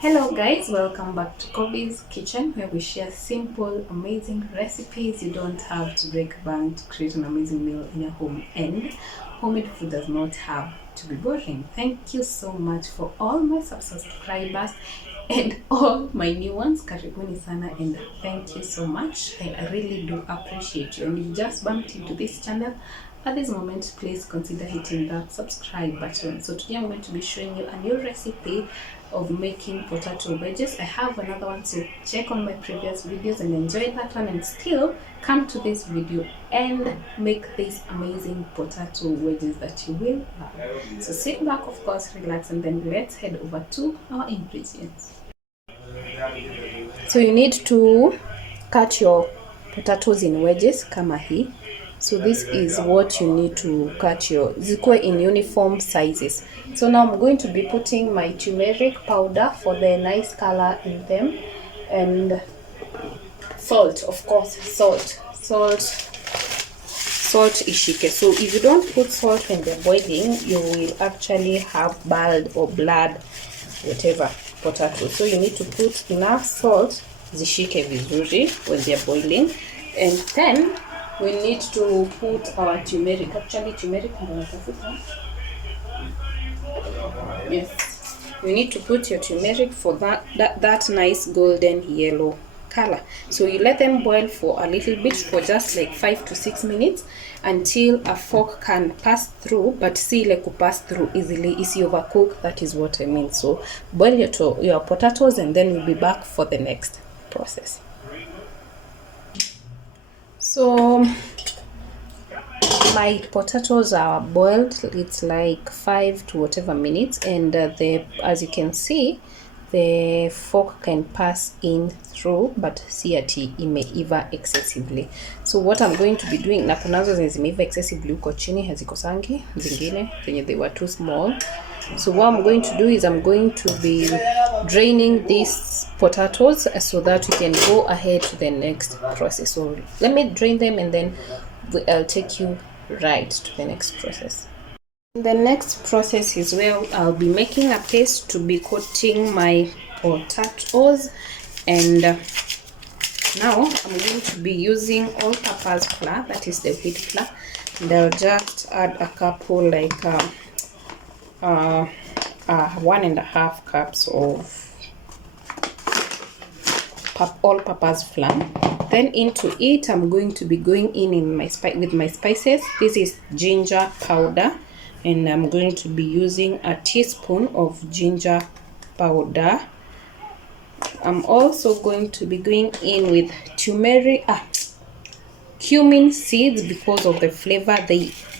Hello guys, welcome back to Kobe's Kitchen, where we share simple, amazing recipes. You don't have to break a bank to create an amazing meal in your home, and homemade food does not have to be boring. Thank you so much for all my subscribers and all my new ones. Karibuni sana, and thank you so much. I really do appreciate you. And if you just bumped into this channel at this moment, please consider hitting that subscribe button. So today I'm going to be showing you a new recipe of making potato wedges. I have another one, so check on my previous videos and enjoy that one, and still come to this video and make these amazing potato wedges that you will love. So sit back, of course, relax, and then let's head over to our ingredients. So you need to cut your potatoes in wedges kama hii. So this is what you need to cut your zikuwe in uniform sizes. So now I'm going to be putting my turmeric powder for the nice color in them, and salt, of course, salt ishike. So if you don't put salt when they're boiling, you will actually have bald or blood, whatever, potato. So you need to put enough salt zishike vizuri when they're boiling, and then we need to put our turmeric. Actually, turmeric, yes, you need to put your turmeric for that nice golden yellow color. So you let them boil for a little bit, for just like 5 to 6 minutes, until a fork can pass through, but see like to pass through easily, easy overcook. That is what I mean. So boil your potatoes, and then we'll be back for the next process. So my potatoes are boiled. It's like 5 to whatever minutes, and as you can see, the fork can pass in through, but see ati imeiva excessively. So what I'm going to be doing, na kunazo zimeiva excessively huko chini, hazikosangi zingine zenye they were too small. So what I'm going to do is I'm going to be draining these potatoes so that we can go ahead to the next process. So let me drain them, and then I'll take you right to the next process. The next process is where I'll be making a paste to be coating my potatoes, and now I'm going to be using all-purpose flour, that is the wheat flour, and I'll just add a couple, like 1.5 cups of all-purpose flour. Then into it, I'm going to be going in with my spices. This is ginger powder, and I'm going to be using a teaspoon of ginger powder. I'm also going to be going in with cumin seeds, because of the flavor.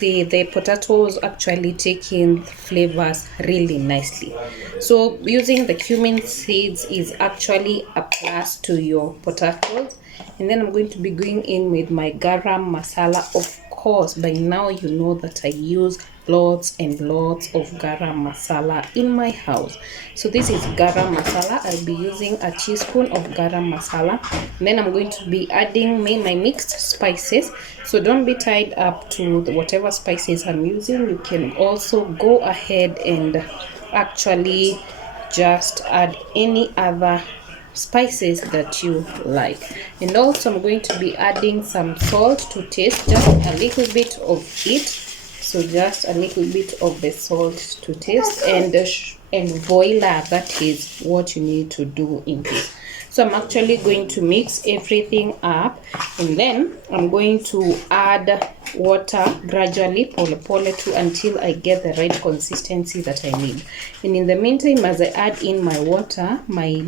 The potatoes actually take in flavors really nicely. So using the cumin seeds is actually a plus to your potatoes. And then I'm going to be going in with my garam masala. Of course, by now you know that I use lots and lots of garam masala in my house. So this is garam masala. I'll be using a teaspoon of garam masala. And then I'm going to be adding my mixed spices. So don't be tied up to whatever spices I'm using. You can also go ahead and actually just add any other spices that you like. And also I'm going to be adding some salt to taste, just a little bit of it. So just a little bit of the salt to taste, and boiler, that is what you need to do in this. So I'm actually going to mix everything up, and then I'm going to add water gradually, pole until I get the right consistency that I need. And in the meantime, as I add in my water, my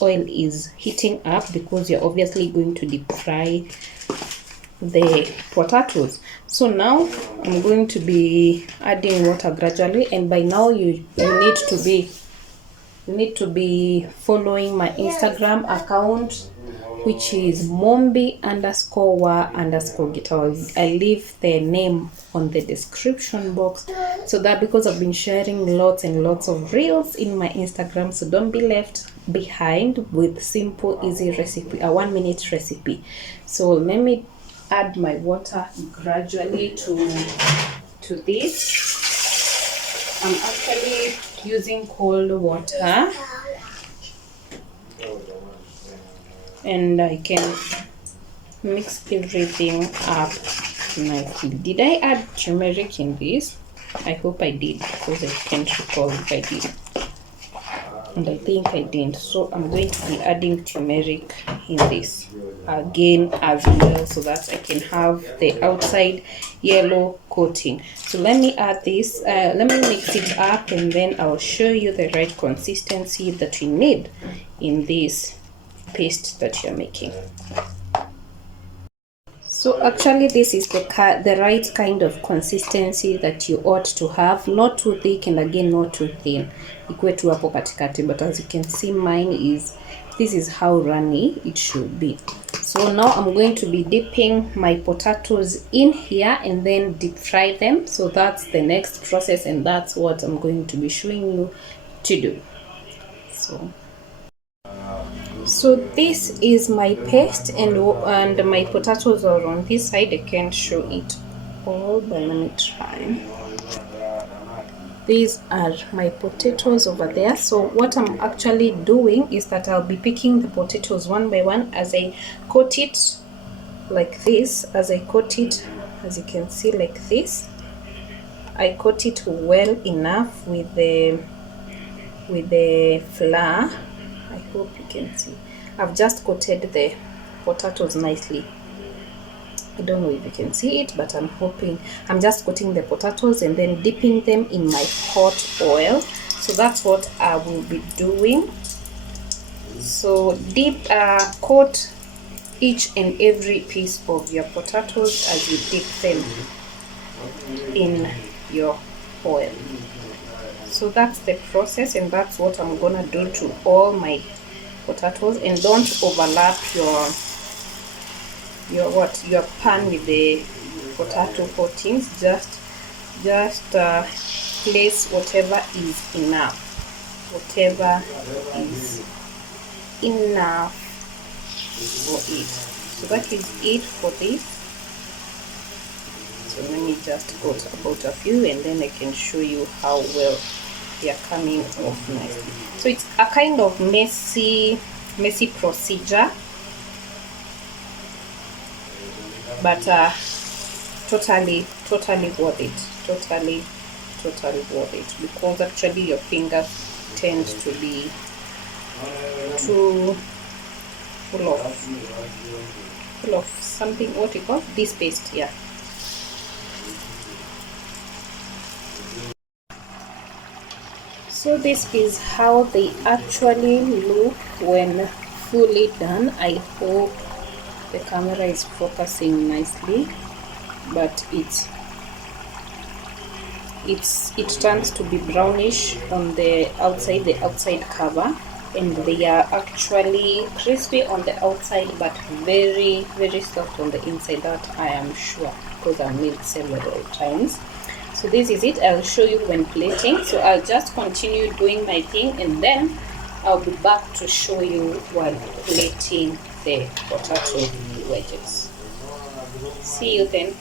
oil is heating up, because you're obviously going to deep fry the potatoes. So now I'm going to be adding water gradually, and by now you need to be following my Instagram account, which is mombi_wa_guitar. I leave the name on the description box, so that, because I've been sharing lots and lots of reels in my Instagram, so don't be left behind with simple, easy recipe, a 1-minute recipe. So let me add my water gradually to this. I'm actually using cold water and I can mix everything up nicely. Did I add turmeric in this? I hope I did, because I can't recall if I did, and I think I didn't. So I'm going to be adding turmeric in this again as well, so that I can have the outside yellow coating. So let me add this, let me mix it up, and then I'll show you the right consistency that you need in this paste that you're making. So actually this is the right kind of consistency that you ought to have, not too thick and again not too thin, ikuwe tu hapo katikati. But as you can see, mine is, this is how runny it should be. So now I'm going to be dipping my potatoes in here and then deep fry them. So that's the next process, and that's what I'm going to be showing you to do. So this is my paste, and my potatoes are on this side. I can't show it all, but let me try. These are my potatoes over there. So what I'm actually doing is that I'll be picking the potatoes one by one as I coat it like this. As I coat it, as you can see, like this, I coat it well enough with the flour. I hope you can see. I've just coated the potatoes nicely. I don't know if you can see it, but I'm hoping. I'm just coating the potatoes and then dipping them in my hot oil. So that's what I will be doing. So coat each and every piece of your potatoes as you dip them in your oil. So that's the process, and that's what I'm gonna do to all my potatoes. And don't overlap your pan with the potato coatings. Just place whatever is enough for it. So that is it for this. So let me just cut about a few, and then I can show you how well they are coming off nicely. So it's a kind of messy procedure, but totally worth it. Totally worth it, because actually your fingers tend to be too full of something, what you call this paste here. So this is how they actually look when fully done. I hope the camera is focusing nicely, but it turns to be brownish on the outside cover, and they are actually crispy on the outside but very soft on the inside. That I am sure, because I've made several times. So this is it. I'll show you when plating. So I'll just continue doing my thing, and then I'll be back to show you while plating the potato wedges. See you then.